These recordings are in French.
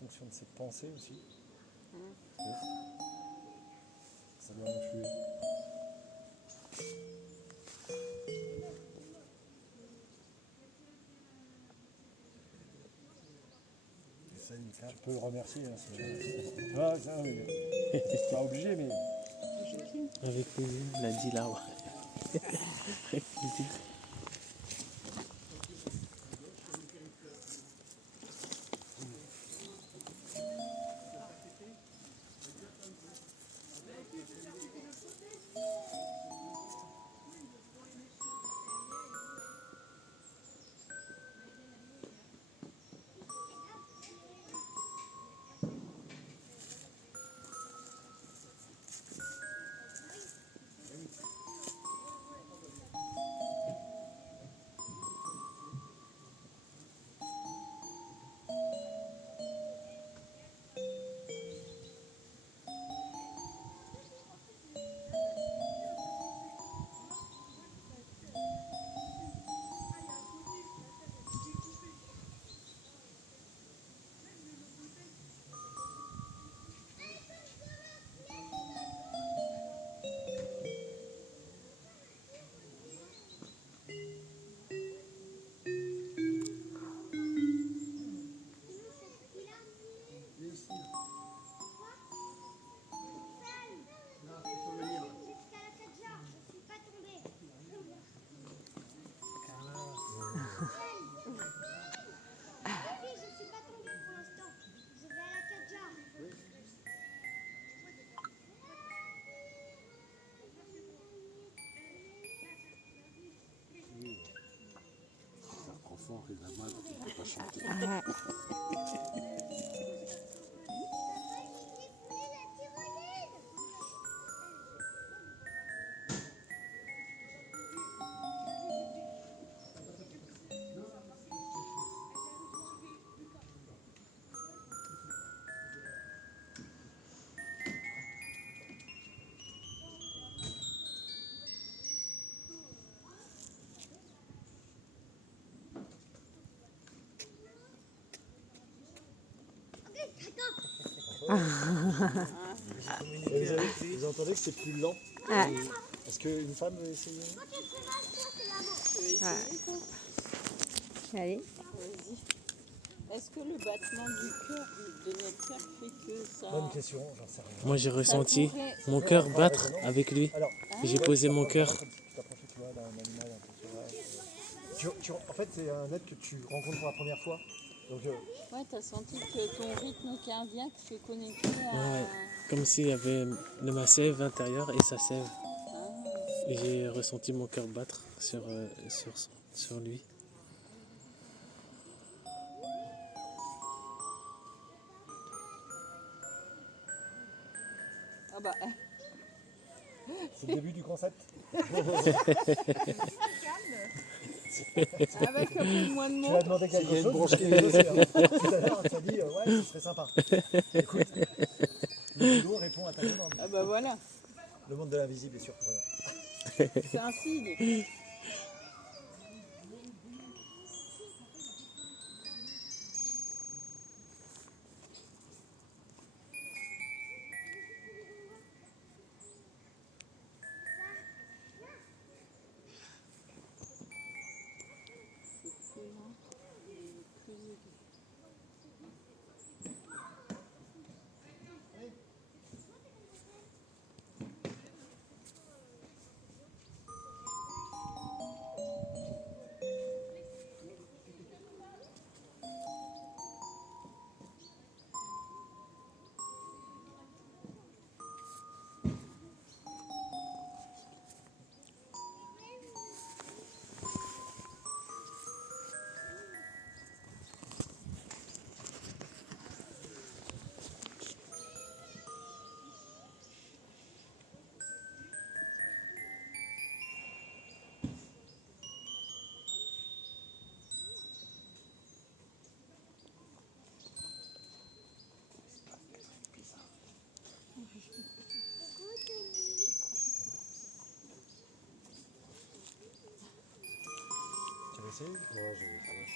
fonction de cette pensée aussi. Mm. Ça doit influer. Tu peux le remercier. Hein, ah, ça, mais... pas obligé, mais. Avec plaisir, il a dit là. Avec plaisir. Fort et la malle, on ne peut pas chanter. Vous entendez que c'est plus lent. Ouais. Est-ce qu'une femme veut essayer? Allez. Vas-y. Est-ce que le battement du cœur, de notre cœur, fait que ça... Bonne question, j'en sais rien. Moi j'ai ressenti pourrait- mon cœur battre avec lui. Alors, J'ai posé mon cœur. Tu t'approches, tu vois, d'un animal un peu sauvage. En fait, c'est un être que tu rencontres pour la première fois. Donc, Ouais, t'as senti que ton rythme cardiaque s'est connecté à... Ouais. Comme s'il y avait de ma sève intérieure et sa sève. Et j'ai ressenti mon cœur battre sur lui. Ah bah, c'est le début du concept. avec un peu moins de Tu mots. as demandé quelque chose, tout à l'heure, tu as dit, ouais, ce serait sympa. Écoute, le boulot répond à ta demande. Ah bah voilà, Le monde de l'invisible est surprenant. c'est un signe. C'est plus lent et plus aigu. Tu veux essayer? Non, je vais pas.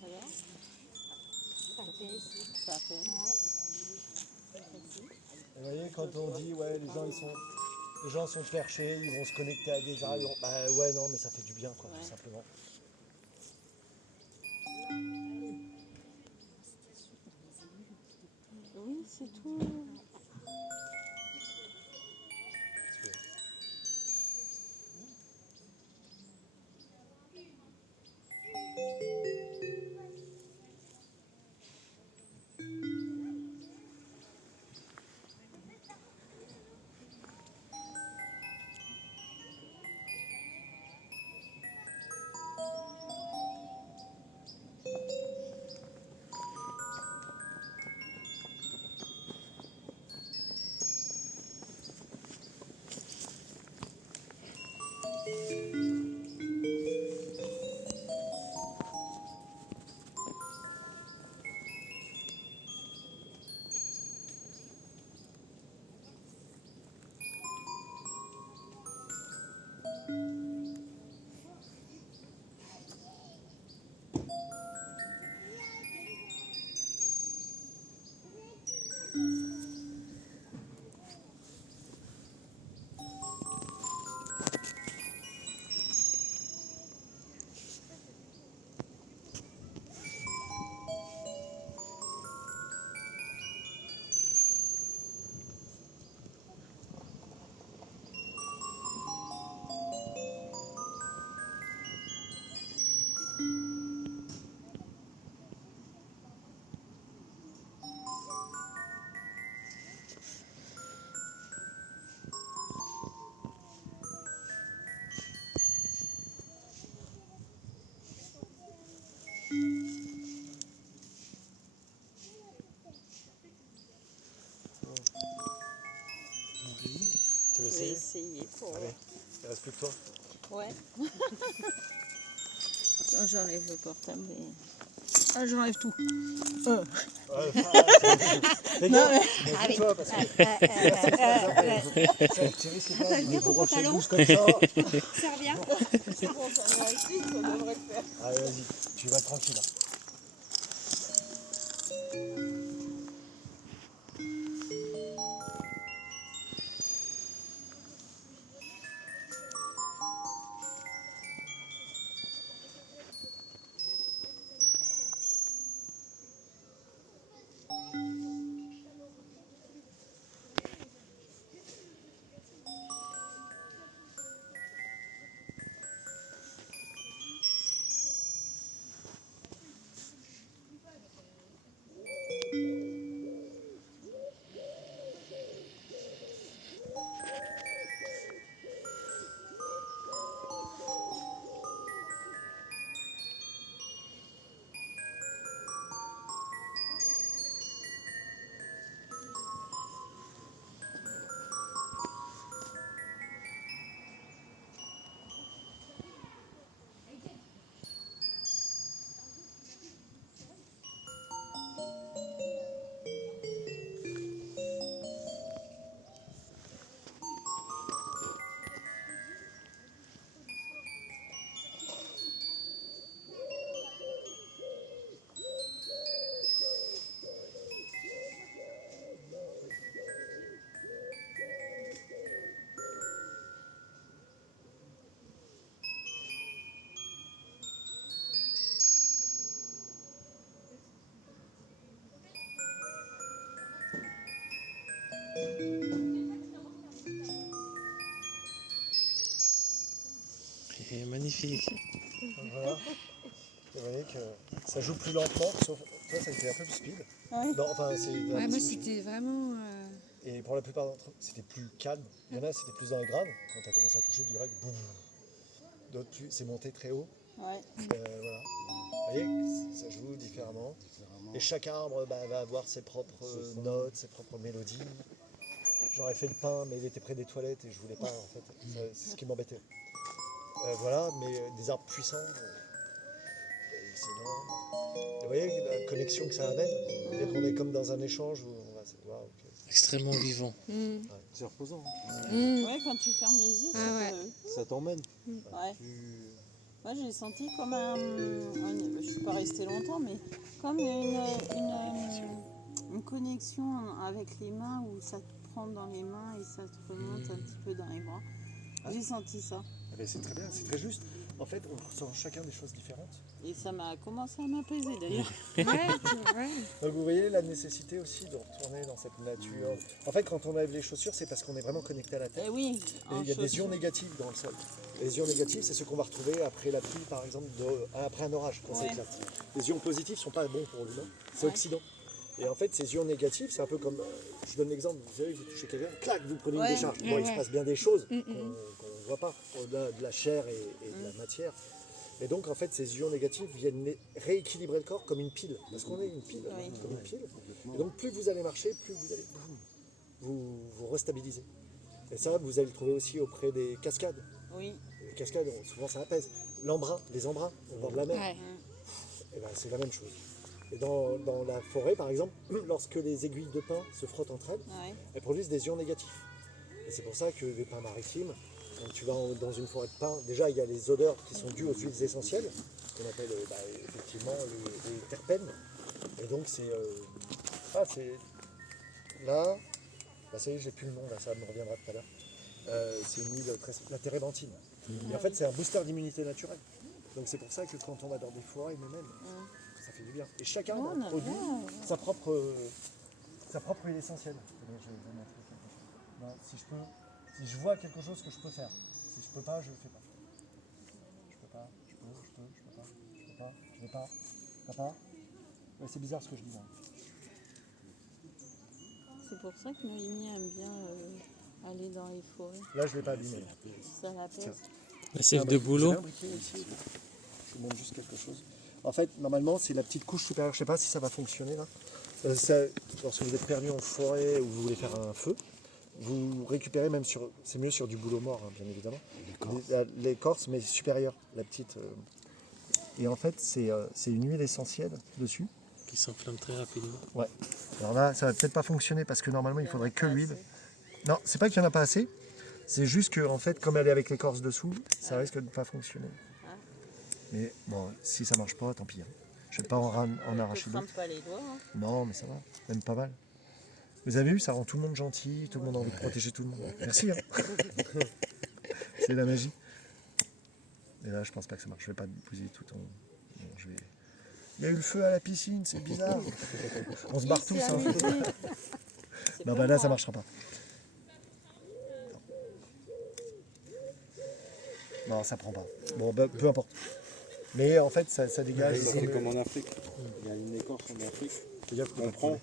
Ça va? ça fait. Ça fait. Vous voyez, quand on dit, ouais, les gens sont perchés, ils vont se connecter à des avions. Bah ouais, non, mais ça fait du bien, quoi, Ouais. tout simplement. Oui, c'est tout. Tu veux Je vais essayer? essayer pour Allez, il reste plus que toi. voir. Ouais. Quand j'enlève le portable. Ah, j'enlève tout. Ouais, fais gaffe, mais toi, parce que tu risques pas de brancher le bouche comme ça. Ça revient. Bon, ça va aussi, ça devrait le faire. Allez, vas-y, tu vas tranquille. Là. Et magnifique. Voilà. Vous voyez que ça joue plus lentement, sauf toi, ça a été un peu plus speed. Ouais. Non, enfin, c'est dans la Ouais, moi discussion. c'était vraiment. Et pour la plupart d'entre eux, c'était plus calme. Il y en a, c'était plus dans les graves. Quand tu as commencé à toucher direct, boum. D'autres, c'est monté très haut. Ouais. Voilà. Vous voyez, ça joue différemment. Et chaque arbre va avoir ses propres notes, ses propres mélodies. J'aurais fait le pain, mais il était près des toilettes et je voulais pas, en fait. C'est ce qui m'embêtait. Voilà, mais des arbres puissants, c'est énorme. Et vous voyez la connexion que ça amène. Dès qu'on est comme dans un échange où on va se voir. Extrêmement vivant. C'est reposant. Ouais, quand tu fermes les yeux, Ah ouais. peut... Ça t'emmène. Ouais. Tu... Moi, j'ai senti comme je suis pas restée longtemps, mais comme une connexion avec les mains où ça te prend dans les mains et ça te remonte un petit peu dans les bras. J'ai senti ça. Ah ben, c'est très bien, c'est très juste. En fait, on ressent chacun des choses différentes. Et ça m'a commencé à m'apaiser d'ailleurs. Ouais, c'est vrai. Donc vous voyez la nécessité aussi de retourner dans cette nature. En fait, quand on enlève les chaussures, c'est parce qu'on est vraiment connecté à la terre. Et oui, Et il y a des ions négatifs dans le sol. Les ions négatifs, c'est ceux qu'on va retrouver après la pluie, par exemple, après un orage, quand ça Ouais. éclate. Les ions positifs ne sont pas bons pour l'humain, c'est Ouais. oxydant. Et en fait, ces ions négatifs, c'est un peu comme, je donne l'exemple, vous savez, vous touchez quelqu'un, clac, vous prenez Ouais. une décharge. Bon, Ouais, il se ouais. passe bien des choses qu'on ne voit pas, au-delà de la chair et de la matière. Et donc, en fait, ces ions négatifs viennent rééquilibrer le corps comme une pile. Parce qu'on est une pile, Oui. comme une pile. Et donc, plus vous allez marcher, plus vous allez vous restabiliser. Et ça, vous allez le trouver aussi auprès des cascades. Oui. Les cascades, souvent, ça apaise. L'embrun, les embruns au bord de la mer, Ouais. eh ben, c'est la même chose. Et dans la forêt, par exemple, lorsque les aiguilles de pin se frottent entre elles, Ouais. elles produisent des ions négatifs. Et c'est pour ça que les pins maritimes, quand tu vas dans une forêt de pins, déjà il y a les odeurs qui sont dues aux huiles essentielles, qu'on appelle effectivement les terpènes. Et donc c'est là, ça y est, j'ai plus le nom, là, ça me reviendra tout à l'heure. C'est une huile la térébenthine. Et en fait c'est un booster d'immunité naturelle. Donc c'est pour ça que quand on va dans des forêts nous-mêmes, ça fait du bien. Et chacun Oh, on a produit bien. sa propre huile essentielle. Attendez, je vais vous montrer quelque chose. Non, si je vois quelque chose que je peux faire. Si je peux pas, je le fais pas. Je peux pas, je peux pas, je peux pas, je vais pas. T'as pas? Ouais, c'est bizarre ce que je dis là. C'est pour ça que Noémie aime bien aller dans les forêts. Là, je l'ai pas abîmé. Ça l'apaise. Tiens. La sève Ah, de bah, boulot. vous avez un briquet ici. Je vous montre juste quelque chose. En fait, normalement, c'est la petite couche supérieure. Je sais pas si ça va fonctionner là. Lorsque vous êtes perdu en forêt ou vous voulez faire un feu, vous récupérez même c'est mieux sur du boulot mort, hein, bien évidemment. L'écorce, mais supérieure, la petite. Et en fait, c'est une huile essentielle dessus. Qui s'enflamme très rapidement. Ouais. Alors là, ça va peut-être pas fonctionner parce que normalement, il faudrait que l'huile. Non, c'est pas qu'il n'y en a pas assez. C'est juste que, en fait, comme elle est avec l'écorce dessous, ça risque de ne pas fonctionner. Mais bon, si ça marche pas, tant pis. Hein. Je vais pas en arracher Tu d'autres. crames pas les doigts. Hein. Non, mais ça va, même pas mal. Vous avez vu, ça rend tout le monde gentil, tout le monde a envie de protéger tout le monde. Merci. Hein. C'est la magie. Mais là, je pense pas que ça marche. Je vais pas bousiller tout en. Bon, je vais. Il y a eu le feu à la piscine, c'est bizarre. On se barre tous. Hein. Non, bah là, ça marchera pas. Non, ça prend pas. Bon, bah, peu importe. Mais en fait, ça dégage. Ça fait comme en Afrique. Il y a une écorce en Afrique. On prend.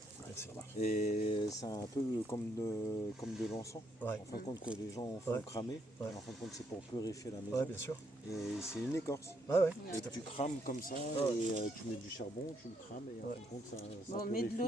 Et c'est un peu comme de l'encens. Ouais. En fin de compte, que les gens font Ouais. cramer. Ouais. En fin de compte, c'est pour purifier la maison. Ouais, bien sûr. Et c'est une écorce. Ouais, ouais. Et tu crames comme ça, Ouais. et tu mets du charbon, tu le crames, et en Ouais. fin de compte, ça Bon, mets de purifie. l'eau